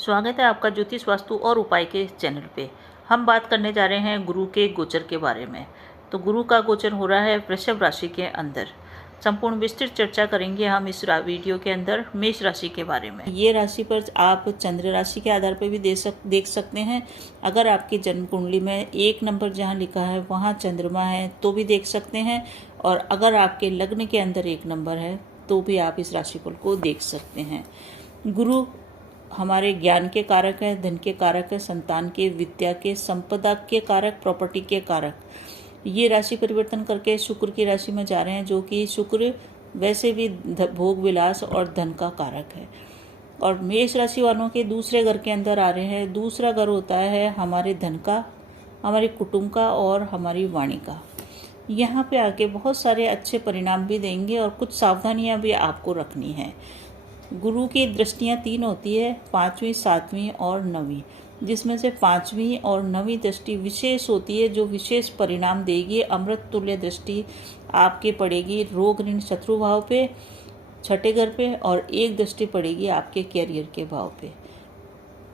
स्वागत है आपका ज्योतिष वास्तु और उपाय के चैनल पे। हम बात करने जा रहे हैं गुरु के गोचर के बारे में। तो गुरु का गोचर हो रहा है वृषभ राशि के अंदर। संपूर्ण विस्तृत चर्चा करेंगे हम इस वीडियो के अंदर मेष राशि के बारे में। ये राशि पर आप चंद्र राशि के आधार पर भी देख सकते हैं। अगर आपकी जन्म कुंडली में 1 नंबर जहाँ लिखा है वहाँ चंद्रमा है तो भी देख सकते हैं, और अगर आपके लग्न के अंदर 1 नंबर है तो भी आप इस राशिफल को देख सकते हैं। गुरु हमारे ज्ञान के कारक है, धन के कारक है, संतान के, विद्या के, संपदा के कारक, प्रॉपर्टी के कारक। ये राशि परिवर्तन करके शुक्र की राशि में जा रहे हैं, जो कि शुक्र वैसे भी भोग विलास और धन का कारक है। और मेष राशि वालों के दूसरे घर के अंदर आ रहे हैं। दूसरा घर होता है हमारे धन का, हमारे कुटुंब का और हमारी वाणी का। यहाँ पे आके बहुत सारे अच्छे परिणाम भी देंगे और कुछ सावधानियाँ भी आपको रखनी है। गुरु की दृष्टियाँ 3 होती है, 5वीं, 7वीं और 9वीं, जिसमें से 5वीं और 9वीं दृष्टि विशेष होती है, जो विशेष परिणाम देगी। अमृत तुल्य दृष्टि आपके पड़ेगी रोग ऋण शत्रु भाव पे, 6ठे घर पे, और एक दृष्टि पड़ेगी आपके कैरियर के भाव पे।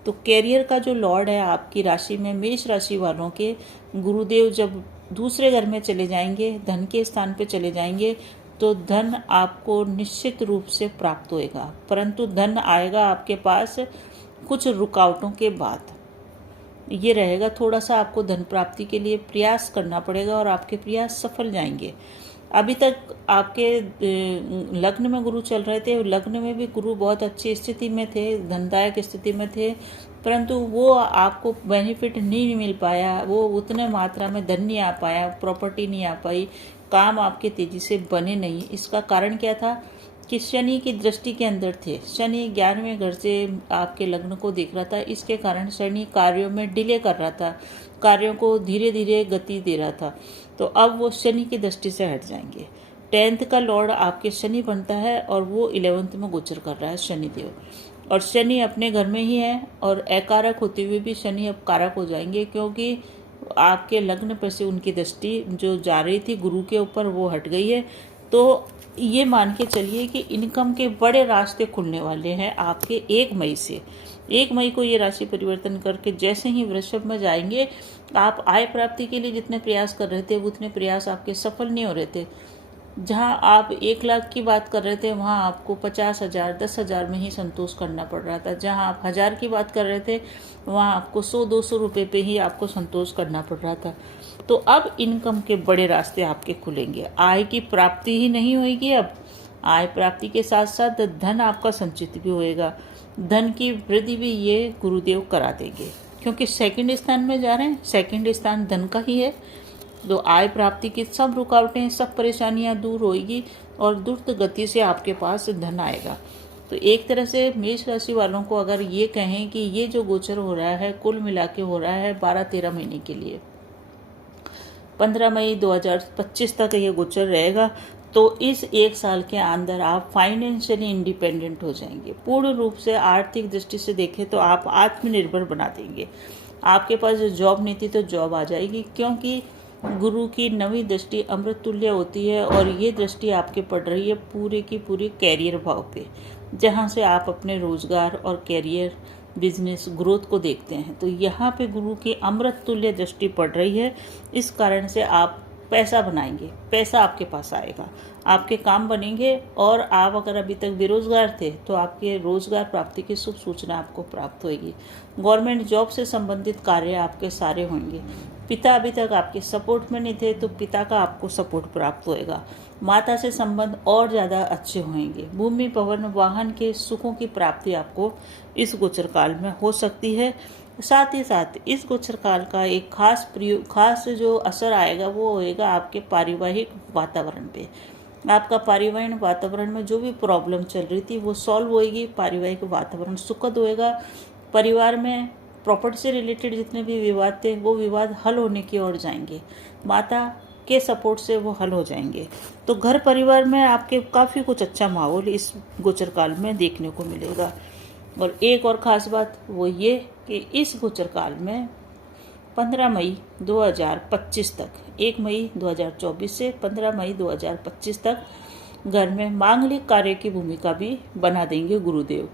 तो कैरियर का जो लॉर्ड है आपकी राशि में, मेष राशि वालों के गुरुदेव जब दूसरे घर में चले जाएंगे, धन के स्थान पे चले जाएंगे, तो धन आपको निश्चित रूप से प्राप्त होएगा, परंतु धन आएगा आपके पास कुछ रुकावटों के बाद। ये रहेगा, थोड़ा सा आपको धन प्राप्ति के लिए प्रयास करना पड़ेगा और आपके प्रयास सफल जाएंगे। अभी तक आपके लग्न में गुरु चल रहे थे, लग्न में भी गुरु बहुत अच्छी स्थिति में थे, धनदायक स्थिति में थे, परंतु वो आपको बेनिफिट नहीं मिल पाया, वो उतने मात्रा में धन नहीं आ पाया, प्रॉपर्टी नहीं आ पाई, काम आपके तेजी से बने नहीं। इसका कारण क्या था कि शनि की दृष्टि के अंदर थे। शनि 11वें घर से आपके लग्न को देख रहा था, इसके कारण शनि कार्यों में डिले कर रहा था, कार्यों को धीरे धीरे गति दे रहा था। तो अब वो शनि की दृष्टि से हट जाएंगे। 10th का लॉर्ड आपके शनि बनता है और वो 11th में गोचर कर रहा है शनिदेव, और शनि अपने घर में ही है, और अकारक होते हुए भी शनि अब कारक हो जाएंगे, क्योंकि आपके लग्न पर से उनकी दृष्टि जो जा रही थी गुरु के ऊपर वो हट गई है। तो ये मान के चलिए कि इनकम के बड़े रास्ते खुलने वाले हैं आपके 1 मई से। 1 मई को ये राशि परिवर्तन करके जैसे ही वृषभ में जाएंगे, आप आय प्राप्ति के लिए जितने प्रयास कर रहे थे उतने प्रयास आपके सफल नहीं हो रहे थे। जहां आप 1 लाख की बात कर रहे थे वहां आपको 50,000, 10,000 में ही संतोष करना पड़ रहा था। जहां आप 1000 की बात कर रहे थे वहां आपको 100-200 रुपये पे ही आपको संतोष करना पड़ रहा था। तो अब इनकम के बड़े रास्ते आपके खुलेंगे। आय की प्राप्ति ही नहीं होगी, अब आय प्राप्ति के साथ साथ धन आपका संचित भी होएगा। धन की वृद्धि भी ये गुरुदेव करा देंगे, क्योंकि 2nd स्थान में जा रहे हैं, 2nd स्थान धन का ही है। तो आय प्राप्ति की सब रुकावटें, सब परेशानियां दूर होगी और द्रुत गति से आपके पास धन आएगा। तो एक तरह से मेष राशि वालों को अगर ये कहें कि ये जो गोचर हो रहा है कुल मिला के हो रहा है 12-13 महीने के लिए, 15 मई 2025 तक ये गोचर रहेगा। तो इस 1 साल के अंदर आप फाइनेंशियली इंडिपेंडेंट हो जाएंगे। पूर्ण रूप से आर्थिक दृष्टि से देखें तो आप आत्मनिर्भर बना देंगे। आपके पास जो जॉब नहीं थी तो जॉब आ जाएगी, क्योंकि गुरु की 9वीं दृष्टि अमृत तुल्य होती है, और ये दृष्टि आपके पड़ रही है पूरे की पूरी कैरियर भाव पे, जहाँ से आप अपने रोजगार और कैरियर बिजनेस ग्रोथ को देखते हैं। तो यहाँ पे गुरु की अमृत तुल्य दृष्टि पड़ रही है, इस कारण से आप पैसा बनाएंगे, पैसा आपके पास आएगा, आपके काम बनेंगे। और आप अगर अभी तक बेरोजगार थे तो आपके रोजगार प्राप्ति की शुभ सूचना आपको प्राप्त होगी। गवर्नमेंट जॉब से संबंधित कार्य आपके सारे होंगे। पिता अभी तक आपके सपोर्ट में नहीं थे तो पिता का आपको सपोर्ट प्राप्त होएगा। माता से संबंध और ज़्यादा अच्छे होंगे। भूमि भवन वाहन के सुखों की प्राप्ति आपको इस गोचर काल में हो सकती है। साथ ही साथ इस गोचर काल का एक खास जो असर आएगा वो होएगा आपके पारिवारिक वातावरण पे। आपका पारिवारिक वातावरण में जो भी प्रॉब्लम चल रही थी वो सॉल्व होएगी, पारिवारिक वातावरण सुखद होएगा। परिवार में प्रॉपर्टी से रिलेटेड जितने भी विवाद थे वो विवाद हल होने की ओर जाएंगे, माता के सपोर्ट से वो हल हो जाएंगे। तो घर परिवार में आपके काफ़ी कुछ अच्छा माहौल इस गोचर काल में देखने को मिलेगा। और एक और ख़ास बात वो ये कि इस गोचर काल में 15 मई 2025 तक, 1 मई 2024 से 15 मई 2025 तक घर में मांगलिक कार्य की भूमिका भी बना देंगे गुरुदेव।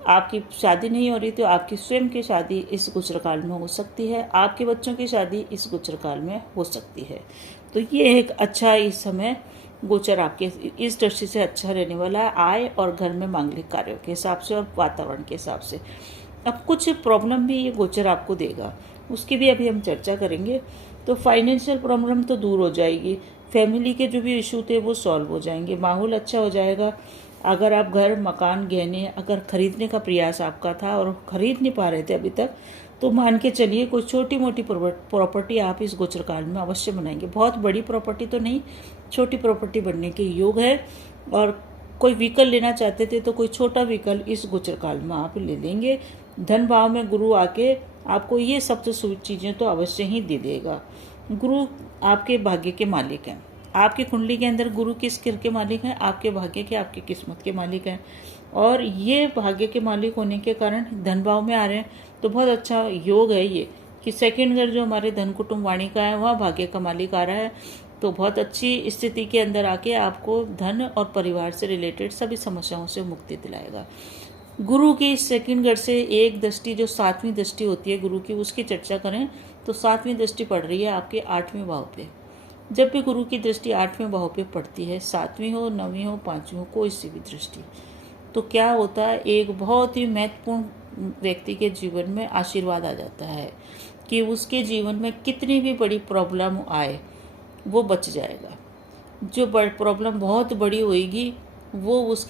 आपकी शादी नहीं हो रही तो आपकी स्वयं की शादी इस गोचर काल में हो सकती है, आपके बच्चों की शादी इस गोचर काल में हो सकती है। तो ये एक अच्छा इस समय गोचर आपके इस दृष्टि से अच्छा रहने वाला है, आय और घर में मांगलिक कार्यों के हिसाब से और वातावरण के हिसाब से। अब कुछ प्रॉब्लम भी ये गोचर आपको देगा, उसकी भी अभी हम चर्चा करेंगे। तो फाइनेंशियल प्रॉब्लम तो दूर हो जाएगी, फैमिली के जो भी इशू थे वो सॉल्व हो जाएंगे, माहौल अच्छा हो जाएगा। अगर आप घर मकान गहने अगर खरीदने का प्रयास आपका था और खरीद नहीं पा रहे थे अभी तक, तो मान के चलिए कोई छोटी मोटी प्रॉपर्टी आप इस गोचर काल में अवश्य बनाएंगे। बहुत बड़ी प्रॉपर्टी तो नहीं, छोटी प्रॉपर्टी बनने के योग है। और कोई व्हीकल लेना चाहते थे तो कोई छोटा व्हीकल इस गोचर काल में आप ले लेंगे। धन भाव में गुरु आके आपको ये सब चीज़ें तो अवश्य ही दे देगा। गुरु आपके भाग्य के मालिक हैं, आपकी कुंडली के अंदर गुरु किस गिर के मालिक हैं? आपके भाग्य के, आपकी किस्मत के मालिक हैं। और ये भाग्य के मालिक होने के कारण धन भाव में आ रहे हैं, तो बहुत अच्छा योग है ये कि सेकंड घर जो हमारे धन कुटुंब वाणी का है वह भाग्य का मालिक आ रहा है। तो बहुत अच्छी स्थिति के अंदर आके आपको धन और परिवार से रिलेटेड सभी समस्याओं से मुक्ति दिलाएगा। गुरु की सेकंड घर से एक दृष्टि जो 7वीं दृष्टि होती है गुरु की, उसकी चर्चा करें तो 7वीं दृष्टि पड़ रही है आपके 8वें भाव पे। जब भी गुरु की दृष्टि 8वें भाव पे पड़ती है, 7वीं हो, 9वीं हो, 5वीं हो, कोई सी भी दृष्टि, तो क्या होता है, एक बहुत ही महत्वपूर्ण व्यक्ति के जीवन में आशीर्वाद आ जाता है कि उसके जीवन में कितनी भी बड़ी प्रॉब्लम आए वो बच जाएगा। जो प्रॉब्लम बहुत बड़ी होएगी वो उस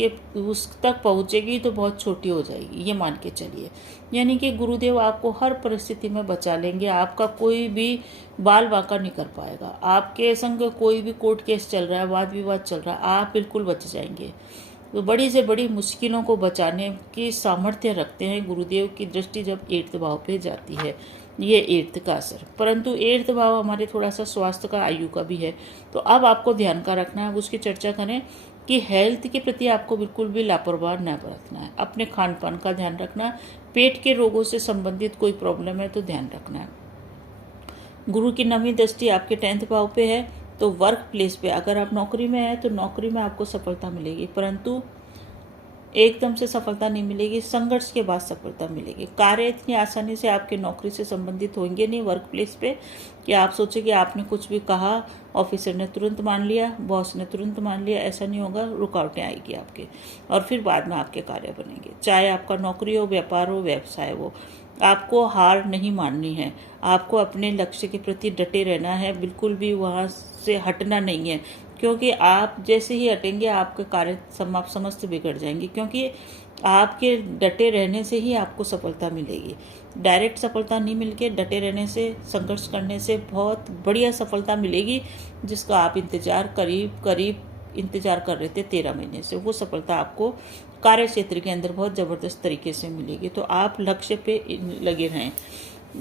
तक पहुँचेगी तो बहुत छोटी हो जाएगी, ये मान के चलिए। यानी कि गुरुदेव आपको हर परिस्थिति में बचा लेंगे, आपका कोई भी बाल बांका नहीं कर पाएगा। आपके संग कोई भी कोर्ट केस चल रहा है, वाद विवाद चल रहा है, आप बिल्कुल बच जाएंगे। तो बड़ी से बड़ी मुश्किलों को बचाने की सामर्थ्य रखते हैं गुरुदेव की दृष्टि जब 8th भाव पे जाती है, ये 8th का असर। परंतु 8th भाव हमारे थोड़ा सा स्वास्थ्य का, आयु का भी है, तो अब आपको ध्यान का रखना है। उसकी चर्चा करें कि हेल्थ के प्रति आपको बिल्कुल भी लापरवाह न बरतना है, अपने खान पान का ध्यान रखना है। पेट के रोगों से संबंधित कोई प्रॉब्लम है तो ध्यान रखना है। गुरु की 9वीं दृष्टि आपके 10th भाव पे है, तो वर्क प्लेस पे अगर आप नौकरी में हैं तो नौकरी में आपको सफलता मिलेगी, परंतु एकदम से सफलता नहीं मिलेगी, संघर्ष के बाद सफलता मिलेगी। कार्य इतनी आसानी से आपके नौकरी से संबंधित होंगे नहीं वर्क प्लेस पे कि आप सोचे कि आपने कुछ भी कहा ऑफिसर ने तुरंत मान लिया, बॉस ने तुरंत मान लिया, ऐसा नहीं होगा। रुकावटें आएगी आपके और फिर बाद में आपके कार्य बनेंगे। चाहे आपका नौकरी हो, व्यापार हो, व्यवसाय हो, आपको हार नहीं माननी है, आपको अपने लक्ष्य के प्रति डटे रहना है, बिल्कुल भी वहाँ से हटना नहीं है। क्योंकि आप जैसे ही हटेंगे आपके कार्य समस्त बिगड़ जाएंगे, क्योंकि आपके डटे रहने से ही आपको सफलता मिलेगी। डायरेक्ट सफलता नहीं मिलके डटे रहने से, संघर्ष करने से बहुत बढ़िया सफलता मिलेगी, जिसका आप करीब इंतजार कर रहे थे 13 महीने से। वो सफलता आपको कार्य क्षेत्र के अंदर बहुत ज़बरदस्त तरीके से मिलेगी। तो आप लक्ष्य पे लगे रहें।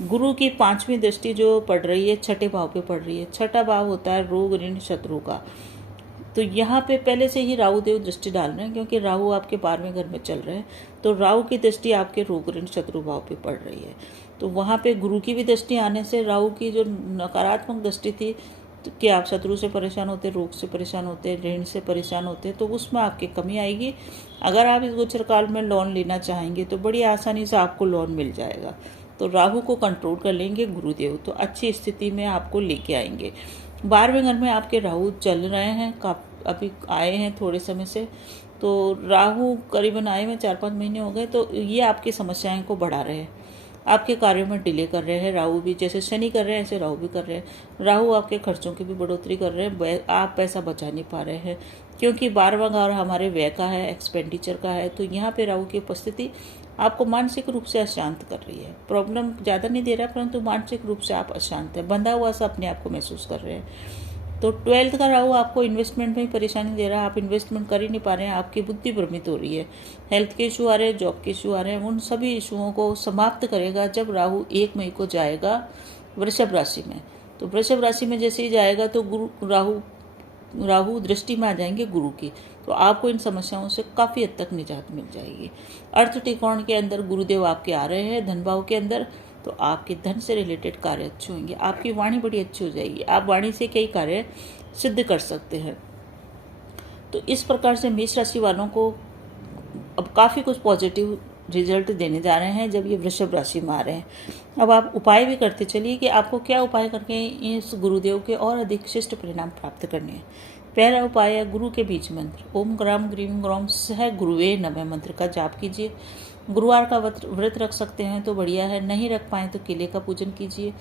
गुरु की 5वीं दृष्टि जो पड़ रही है 6ठे भाव पे पड़ रही है। 6ठा भाव होता है रोग ऋण शत्रु का। तो यहाँ पे पहले से ही राहु देव दृष्टि डाल रहे हैं, क्योंकि राहु आपके 12वें घर में चल रहे हैं, तो राहु की दृष्टि आपके रोग ऋण शत्रु भाव पे पड़ रही है। तो वहाँ पे गुरु की भी दृष्टि आने से राहु की जो नकारात्मक दृष्टि थी कि आप शत्रु से परेशान होते, रोग से परेशान होते, ऋण से परेशान होते, तो उसमें आपकी कमी आएगी। अगर आप इस गोचर काल में लोन लेना चाहेंगे तो बड़ी आसानी से आपको लोन मिल जाएगा। तो राहु को कंट्रोल कर लेंगे गुरुदेव, तो अच्छी स्थिति में आपको लेके आएंगे। 12वें घर में आपके राहु चल रहे हैं, अभी आए हैं थोड़े समय से, तो राहु करीबन आए में 4-5 महीने हो गए, तो ये आपकी समस्याएं को बढ़ा रहे हैं, आपके कार्यों में डिले कर रहे हैं। राहु भी जैसे शनि कर रहे हैं ऐसे राहु भी कर रहे हैं। राहु आपके खर्चों की भी बढ़ोतरी कर रहे हैं, आप पैसा बचा नहीं पा रहे हैं, क्योंकि 12वां घर हमारे व्यय का है, एक्सपेंडिचर का है। तो यहाँ पे राहु की उपस्थिति आपको मानसिक रूप से अशांत कर रही है। प्रॉब्लम ज़्यादा नहीं दे रहा, परंतु मानसिक रूप से आप अशांत हैं, बंधा हुआ सा अपने आप को महसूस कर रहे हैं। तो 12th का राहु आपको इन्वेस्टमेंट में ही परेशानी दे रहा है, आप इन्वेस्टमेंट कर ही नहीं पा रहे हैं, आपकी बुद्धि भ्रमित हो रही है। हेल्थ के इशू आ रहे हैं, जॉब के इशू आ रहे हैं, उन सभी इशुओं को समाप्त करेगा जब राहु 1 मई को जाएगा वृषभ राशि में। तो वृषभ राशि में जैसे ही जाएगा तो राहु दृष्टि में आ जाएंगे गुरु की, तो आपको इन समस्याओं से काफ़ी हद तक निजात मिल जाएगी। अर्थ त्रिकोण के अंदर गुरुदेव आपके आ रहे हैं धन भाव के अंदर, तो आपके धन से रिलेटेड कार्य अच्छे होंगे, आपकी वाणी बड़ी अच्छी हो जाएगी, आप वाणी से कई कार्य सिद्ध कर सकते हैं। तो इस प्रकार से मेष राशि वालों को अब काफ़ी कुछ पॉजिटिव रिजल्ट देने जा रहे हैं जब ये वृषभ राशि में आ रहे हैं। अब आप उपाय भी करते चलिए कि आपको क्या उपाय करके इस गुरुदेव के और अधिक शिष्ट परिणाम प्राप्त करने हैं। पहला उपाय है गुरु के बीज मंत्र ओम ग्राम ग्रीम ग्रौम सह गुरुवे नमः मंत्र का जाप कीजिए। गुरुवार का व्रत रख सकते हैं तो बढ़िया है, नहीं रख पाए तो केले का पूजन कीजिए।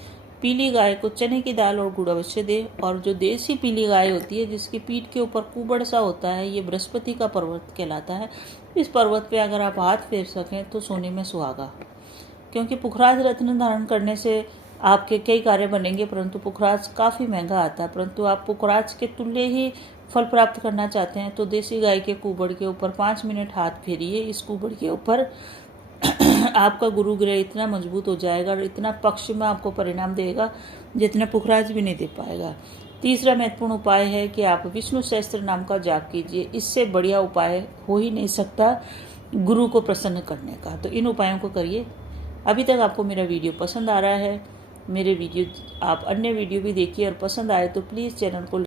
पीली गाय को चने की दाल और गुड़ अवश्य दे। और जो देसी पीली गाय होती है जिसकी पीठ के ऊपर कुबड़ सा होता है, ये बृहस्पति का पर्वत कहलाता है। इस पर्वत पे अगर आप हाथ फेर सकें तो सोने में सुहागा, क्योंकि पुखराज रत्न धारण करने से आपके कई कार्य बनेंगे, परंतु पुखराज काफ़ी महंगा आता है। परंतु आप पुखराज के तुल्य ही फल प्राप्त करना चाहते हैं तो देसी गाय के कुबड़ के ऊपर 5 मिनट हाथ फेरिए। इस कुबड़ के ऊपर आपका गुरु ग्रह इतना मजबूत हो जाएगा और इतना पक्ष में आपको परिणाम देगा जितना पुखराज भी नहीं दे पाएगा। तीसरा महत्वपूर्ण उपाय है कि आप विष्णु सहस्त्र नाम का जाप कीजिए। इससे बढ़िया उपाय हो ही नहीं सकता गुरु को प्रसन्न करने का। तो इन उपायों को करिए। अभी तक आपको मेरा वीडियो पसंद आ रहा है, मेरे वीडियो आप अन्य वीडियो भी देखिए और पसंद आए तो प्लीज़ चैनल को